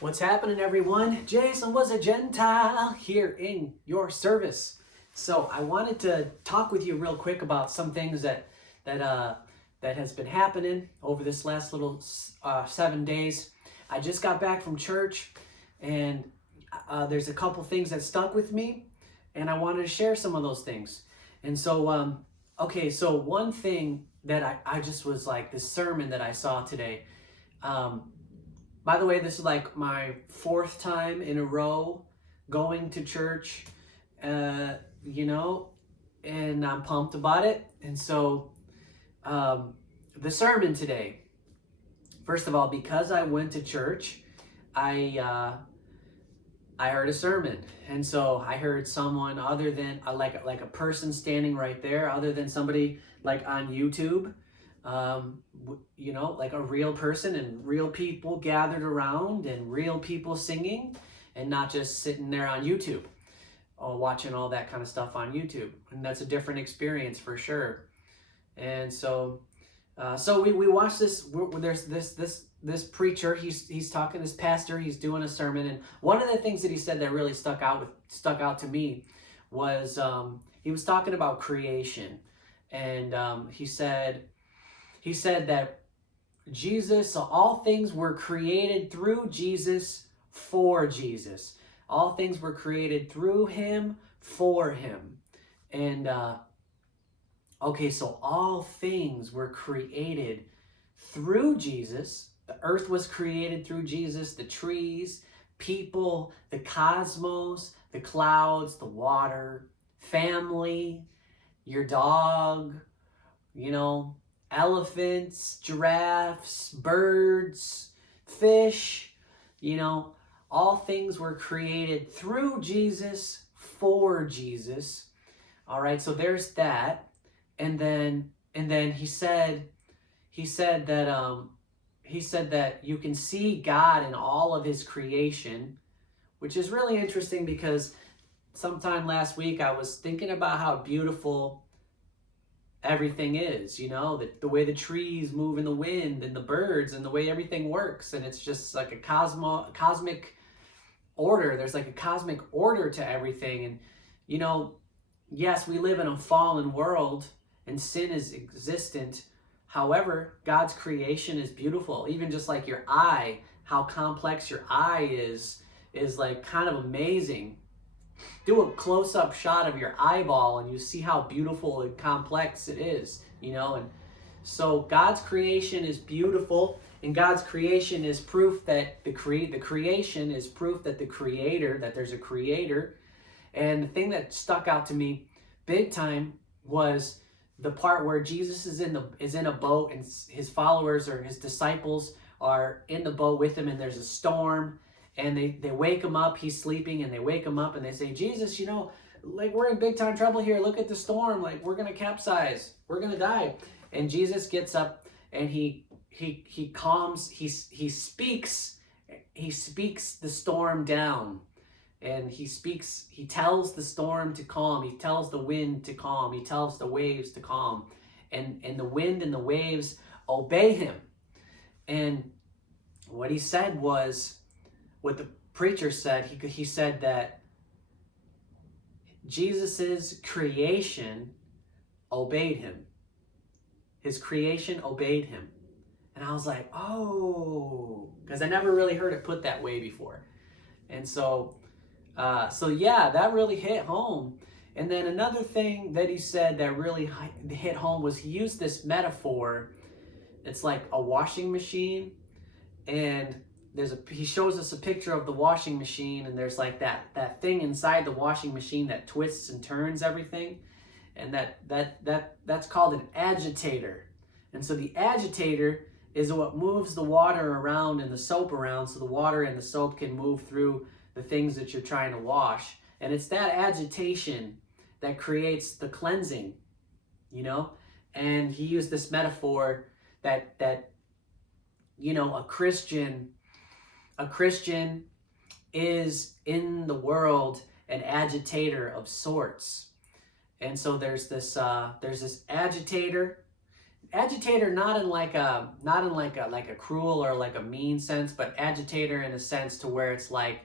What's happening, everyone? Jason was a Gentile here in your service. So I wanted to talk with you real quick about some things that has been happening over this last little 7 days. I just got back from church, and there's a couple things that stuck with me, and I wanted to share some of those things. And so, so one thing that I just was like, this sermon that I saw today. By the way, this is like my fourth time in a row going to church, uh, you know, and I'm pumped about it. And so, the sermon today, first of all, because I went to church, I I heard a sermon, and so I heard someone other than like a person standing right there, other than somebody like on YouTube, like a real person and real people gathered around and real people singing, and not just sitting there on YouTube or watching all that kind of stuff on YouTube. And that's a different experience for sure. And so we watched this. There's this preacher. He's talking. This pastor. He's doing a sermon, and one of the things that he said that really stuck out to me was he was talking about creation, and he said that Jesus, all things were created through Jesus for Jesus. All things were created through him for him, and okay, so all things were created through Jesus. The earth was created through Jesus, the trees, people, the cosmos, the clouds, the water, family, your dog, you know, elephants, giraffes, birds, fish, all things were created through Jesus, for Jesus. All right, so there's that. And then he said that you can see God in all of his creation, which is really interesting because sometime last week I was thinking about how beautiful everything is, the way the trees move in the wind and the birds and the way everything works, and it's just like a cosmic order. There's like a cosmic order to everything. And yes, we live in a fallen world and sin is existent. However, God's creation is beautiful. Even just like your eye, how complex your eye is like kind of amazing. Do a close-up shot of your eyeball and you see how beautiful and complex it is, and so God's creation is beautiful, and God's creation is proof that the creation is proof that that there's a creator. And the thing that stuck out to me big time was the part where Jesus is in a boat, and his followers or his disciples are in the boat with him, and there's a storm, and they wake him up. He's sleeping, and they wake him up, and they say, Jesus, like, we're in big time trouble here. Look at the storm. Like, we're gonna capsize. We're gonna die. And Jesus gets up, and he calms. He speaks the storm down. And he tells the storm to calm, he tells the wind to calm, he tells the waves to calm, and the wind and the waves obey him. And what he said was, what the preacher said, he said that Jesus's creation obeyed him. His creation obeyed him. And I was like, oh, because I never really heard it put that way before. And so yeah, that really hit home. And then another thing that he said that really hit home was he used this metaphor. It's like a washing machine, and he shows us a picture of the washing machine, and there's like that thing inside the washing machine that twists and turns everything, and that's called an agitator. And so the agitator is what moves the water around and the soap around, so the water and the soap can move through the things that you're trying to wash. And it's that agitation that creates the cleansing, and he used this metaphor that a Christian is in the world an agitator of sorts. And so there's this agitator, agitator not in like a cruel or like a mean sense, but agitator in a sense to where it's like,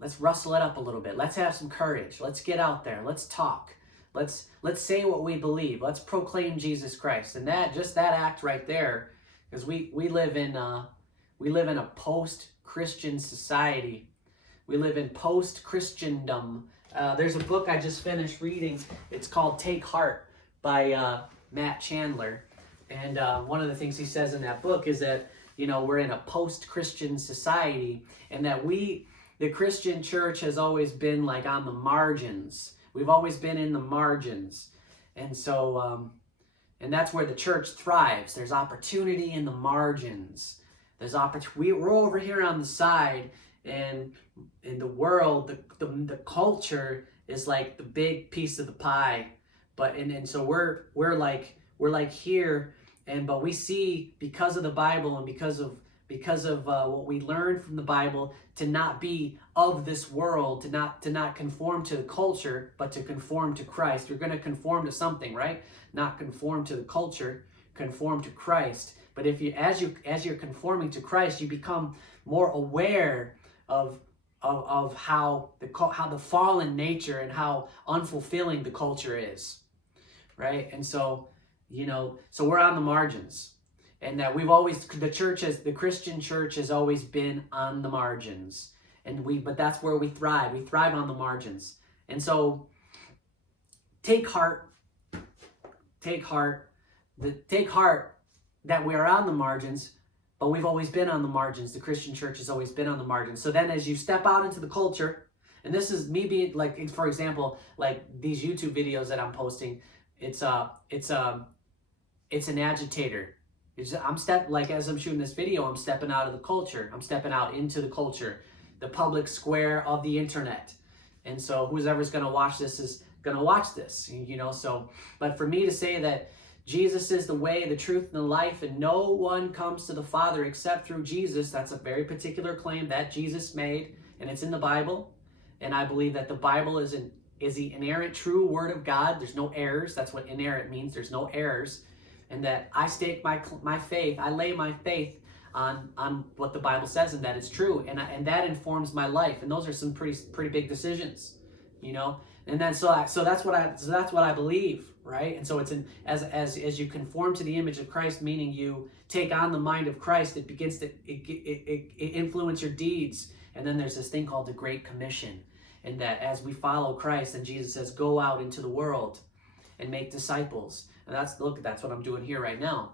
let's rustle it up a little bit. Let's have some courage. Let's get out there. Let's talk. Let's say what we believe. Let's proclaim Jesus Christ. And that act right there, because we live in a post-Christian society. We live in post-Christendom. There's a book I just finished reading. It's called Take Heart by Matt Chandler. And one of the things he says in that book is that, we're in a post-Christian society, and that the Christian church has always been like on the margins. We've always been in the margins. And so, and that's where the church thrives. There's opportunity in the margins. We're over here on the side, and in the world, the culture is like the big piece of the pie. But and so we're like here, but we see, because of the Bible and because of what we learned from the Bible, to not be of this world, to not conform to the culture, but to conform to Christ. You're going to conform to something, right? Not conform to the culture, conform to Christ. But if as you're conforming to Christ, you become more aware of how the fallen nature and how unfulfilling the culture is, right? And so, so we're on the margins. And that the Christian church has always been on the margins. But that's where we thrive. We thrive on the margins. And so take heart that we are on the margins, but we've always been on the margins. The Christian church has always been on the margins. So then as you step out into the culture, and this is me being like, for example, like these YouTube videos that I'm posting, it's an agitator. As I'm shooting this video, I'm stepping out of the culture. I'm stepping out into the culture, the public square of the internet. And so whoever's going to watch this is going to watch this, so, but for me to say that Jesus is the way, the truth, and the life, and no one comes to the Father except through Jesus, that's a very particular claim that Jesus made, and it's in the Bible. And I believe that the Bible is the inerrant, true Word of God. There's no errors. That's what inerrant means. There's no errors. And that I stake my faith, I lay my faith on what the Bible says, and that it's true, and that informs my life. And those are some pretty big decisions, And then so that's what I believe, right? And so it's as you conform to the image of Christ, meaning you take on the mind of Christ, it begins to it influence your deeds. And then there's this thing called the Great Commission, and that as we follow Christ, and Jesus says, go out into the world and make disciples. And that's what I'm doing here right now.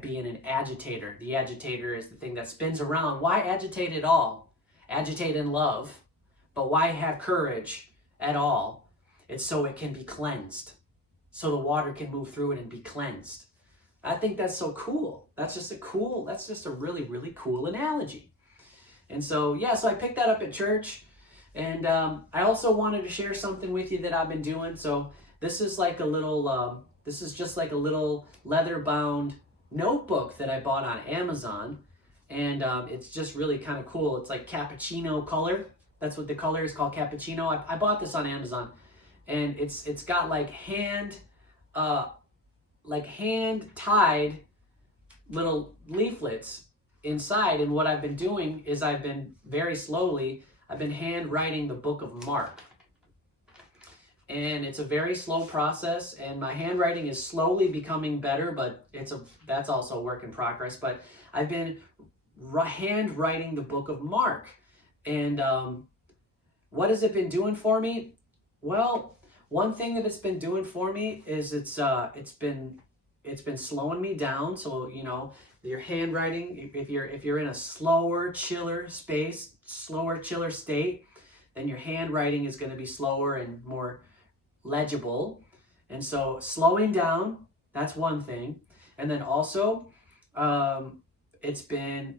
Being an agitator. The agitator is the thing that spins around. Why agitate at all? Agitate in love. But why have courage at all? It's so it can be cleansed. So the water can move through it and be cleansed. I think that's so cool. That's just a really, really cool analogy. And so, so I picked that up at church. And I also wanted to share something with you that I've been doing. So this is like a little... This is just like a little leather-bound notebook that I bought on Amazon, and it's just really kind of cool. It's like cappuccino color. That's what the color is, called cappuccino. I bought this on Amazon, and it's got like hand-tied little leaflets inside. And what I've been doing is I've been hand writing the book of Mark. And it's a very slow process, and my handwriting is slowly becoming better, but that's also a work in progress. But I've been handwriting the book of Mark. And what has it been doing for me? Well, one thing that it's been doing for me is it's been slowing me down. So, your handwriting, if you're in a slower, chiller state, then your handwriting is going to be slower and more legible. And so slowing down, that's one thing. And then also I've been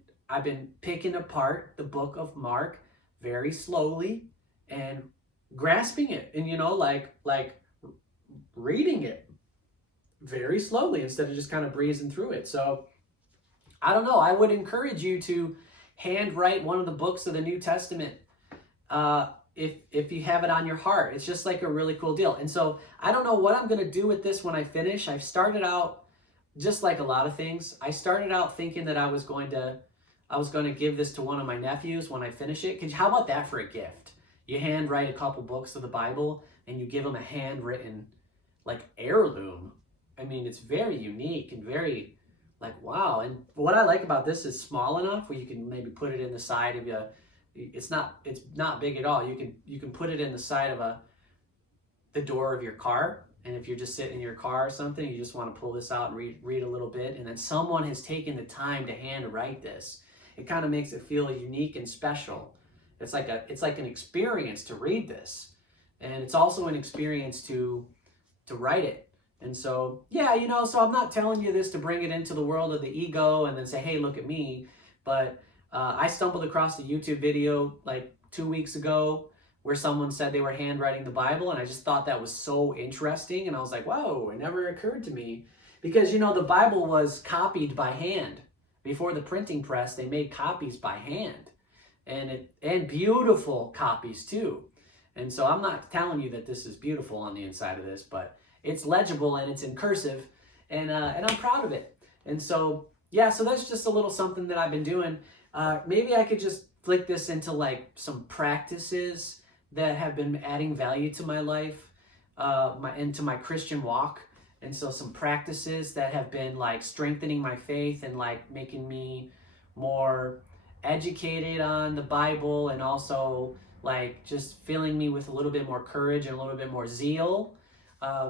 picking apart the book of Mark very slowly and grasping it, and like reading it very slowly instead of just kind of breezing through it. So I don't know, I would encourage you to handwrite one of the books of the New Testament if you have it on your heart. It's just like a really cool deal. And so I don't know what I'm going to do with this when I finish. I've started out just like a lot of things, I started out thinking that I was going to give this to one of my nephews when I finish it. How about that for a gift? You handwrite a couple books of the Bible and you give them a handwritten like heirloom. I mean, it's very unique and very like, wow. And what I like about this is small enough where you can maybe put it in the side of it's not big at all. You can put it in the side of the door of your car. And if you're just sitting in your car or something, you just want to pull this out and read a little bit. And then someone has taken the time to hand write this. It kind of makes it feel unique and special. It's like an experience to read this. And it's also an experience to write it. And so, yeah, so I'm not telling you this to bring it into the world of the ego and then say, hey, look at me. But I stumbled across a YouTube video like 2 weeks ago where someone said they were handwriting the Bible, and I just thought that was so interesting. And I was like, whoa, it never occurred to me. Because, the Bible was copied by hand. Before the printing press, they made copies by hand. And beautiful copies, too. And so I'm not telling you that this is beautiful on the inside of this, but it's legible and it's in cursive, and I'm proud of it. And so, yeah, so that's just a little something that I've been doing. Maybe I could just flick this into like some practices that have been adding value to my life, into my Christian walk. And so some practices that have been like strengthening my faith and like making me more educated on the Bible, and also like just filling me with a little bit more courage and a little bit more zeal.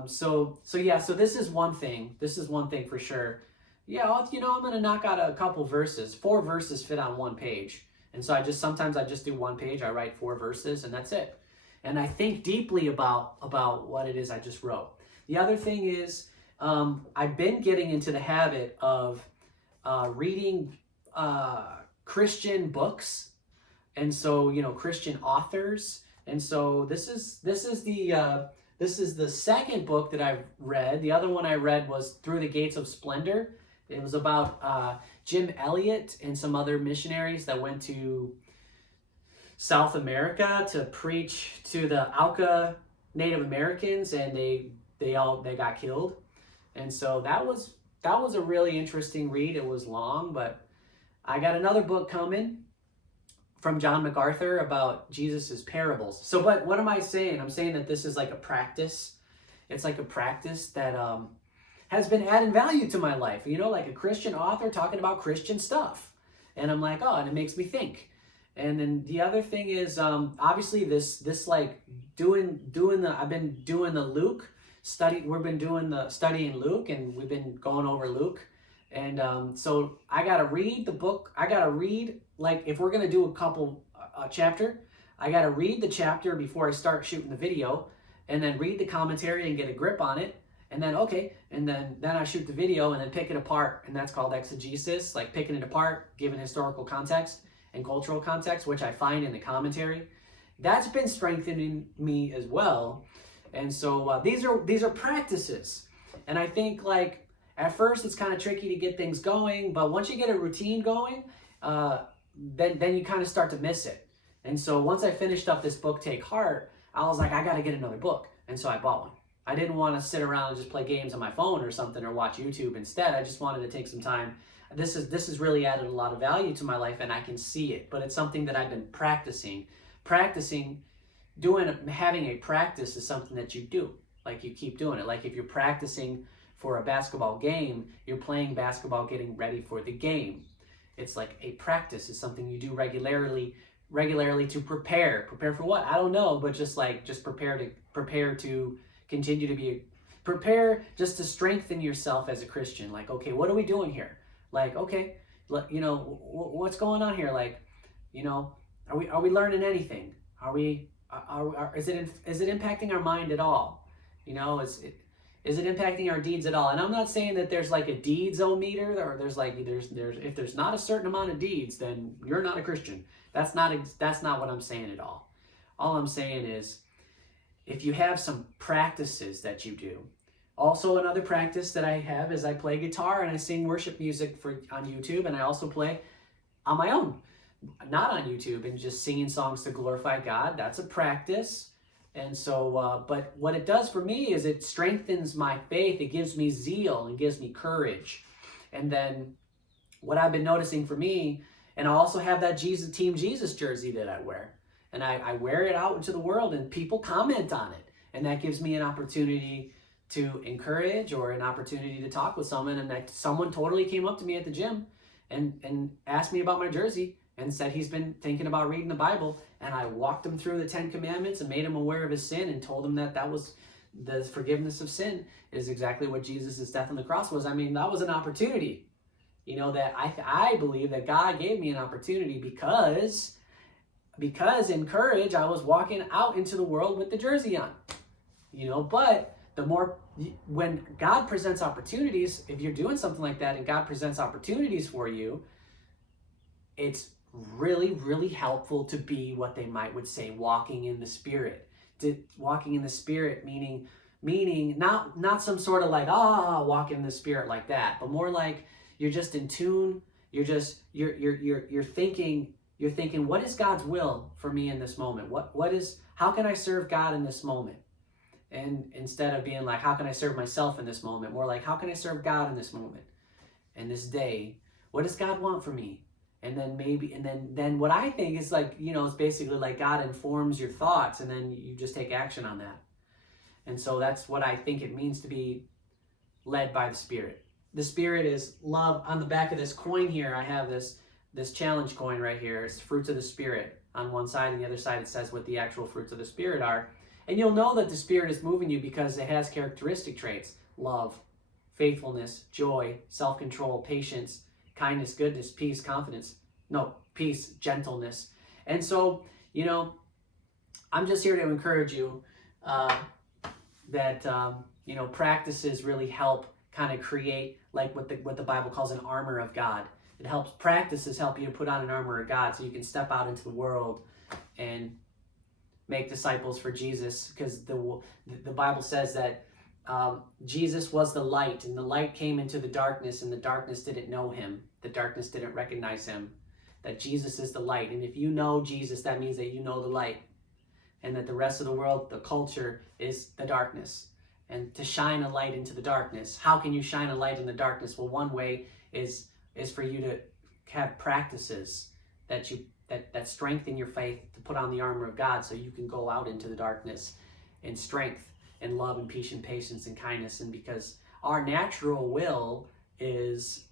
So this is one thing. This is one thing for sure. Yeah, I'm going to knock out a couple verses. 4 verses fit on 1 page. And so sometimes I just do 1 page. I write 4 verses and that's it. And I think deeply about what it is I just wrote. The other thing is, I've been getting into the habit of reading Christian books, and so Christian authors. And so this is the second book that I've read. The other one I read was Through the Gates of Splendor. It was about Jim Elliot and some other missionaries that went to South America to preach to the Auca Native Americans, and they got killed. And so that was a really interesting read. It was long, but I got another book coming from John MacArthur about Jesus's parables. So, but what am I saying? I'm saying that this is like a practice. It's like a practice that has been adding value to my life. Like a Christian author talking about Christian stuff. And I'm like, oh, and it makes me think. And then the other thing is, obviously this like I've been doing the Luke study. We've been doing the studying Luke, and we've been going over Luke. And so I got to read the book. I got to read, like, if we're going to do a chapter, I got to read the chapter before I start shooting the video, and then read the commentary and get a grip on it. And then, then I shoot the video and then pick it apart. And that's called exegesis, like picking it apart, giving historical context and cultural context, which I find in the commentary. That's been strengthening me as well. And so these are practices. And I think, like, at first it's kind of tricky to get things going, but once you get a routine going, then you kind of start to miss it. And so once I finished up this book, Take Heart, I was like, I got to get another book. And so I bought one. I didn't want to sit around and just play games on my phone or something, or watch YouTube instead. I just wanted to take some time. This has really added a lot of value to my life, and I can see it. But it's something that I've been practicing. Having a practice is something that you do. Like, you keep doing it. Like, if you're practicing for a basketball game, you're playing basketball, getting ready for the game. It's like a practice. It's something you do regularly to prepare. Prepare for what? I don't know, but just prepare to continue to prepare just to strengthen yourself as a Christian. Like, okay, what are we doing here? Like, okay, what's going on here? Like, are we learning anything? Is it impacting our mind at all? Is it impacting our deeds at all? And I'm not saying that there's like a deeds-o-meter, or there's if there's not a certain amount of deeds, then you're not a Christian. That's not what I'm saying at all. All I'm saying is, if you have some practices that you do. Also, another practice that I have is I play guitar and I sing worship music on YouTube, and I also play on my own, not on YouTube, and just singing songs to glorify God. That's a practice. And so, but what it does for me is it strengthens my faith. It gives me zeal and gives me courage. And then what I've been noticing for me, and I also have that Team Jesus jersey that I wear. And I wear it out into the world and people comment on it. And that gives me an opportunity to encourage or an opportunity to talk with someone. And that someone totally came up to me at the gym and asked me about my jersey and said he's been thinking about reading the Bible. And I walked him through the 10 Commandments and made him aware of his sin and told him that was the forgiveness of sin is exactly what Jesus' death on the cross was. I mean, that was an opportunity. You know, that I believe that God gave me an opportunity because in courage, I was walking out into the world with the jersey on. You know, but when God presents opportunities, if you're doing something like that and God presents opportunities for you, it's really, really helpful to be what they would say, walking in the Spirit. Walking in the Spirit meaning not some sort of like, walking in the Spirit like that, but more like you're just in tune. You're thinking, what is God's will for me in this moment? How can I serve God in this moment? And instead of being like, how can I serve myself in this moment? More like, how can I serve God in this moment? And this day, what does God want for me? And then what I think is like, you know, it's basically like God informs your thoughts and then you just take action on that. And so that's what I think it means to be led by the Spirit. The Spirit is love. On the back of this coin here, I have this challenge coin right here. It's fruits of the Spirit on one side, and the other side it says what the actual fruits of the Spirit are. And you'll know that the Spirit is moving you because it has characteristic traits: love, faithfulness, joy, self-control, patience, kindness, goodness, peace, gentleness. And so, you know, I'm just here to encourage you that you know, practices really help kind of create like what the Bible calls an armor of God. Practices help you to put on an armor of God so you can step out into the world and make disciples for Jesus, because the Bible says that Jesus was the light, and the light came into the darkness, and the darkness didn't know him. The darkness didn't recognize him. That Jesus is the light, and if you know Jesus, that means that you know the light, and that the rest of the world, the culture, is the darkness. And to shine a light into the darkness, how can you shine a light in the darkness? Well, one way is for you to have practices that strengthen your faith, to put on the armor of God so you can go out into the darkness in strength and love and peace and patience and kindness. And because our natural will is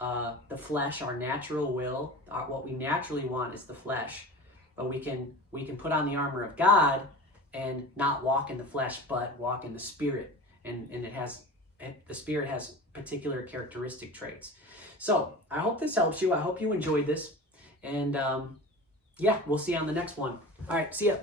the flesh, our natural will, what we naturally want is the flesh. But we can put on the armor of God and not walk in the flesh, but walk in the Spirit. And the Spirit has particular characteristic traits. So I hope this helps you. I hope you enjoyed this. And yeah, we'll see you on the next one. All right, see ya.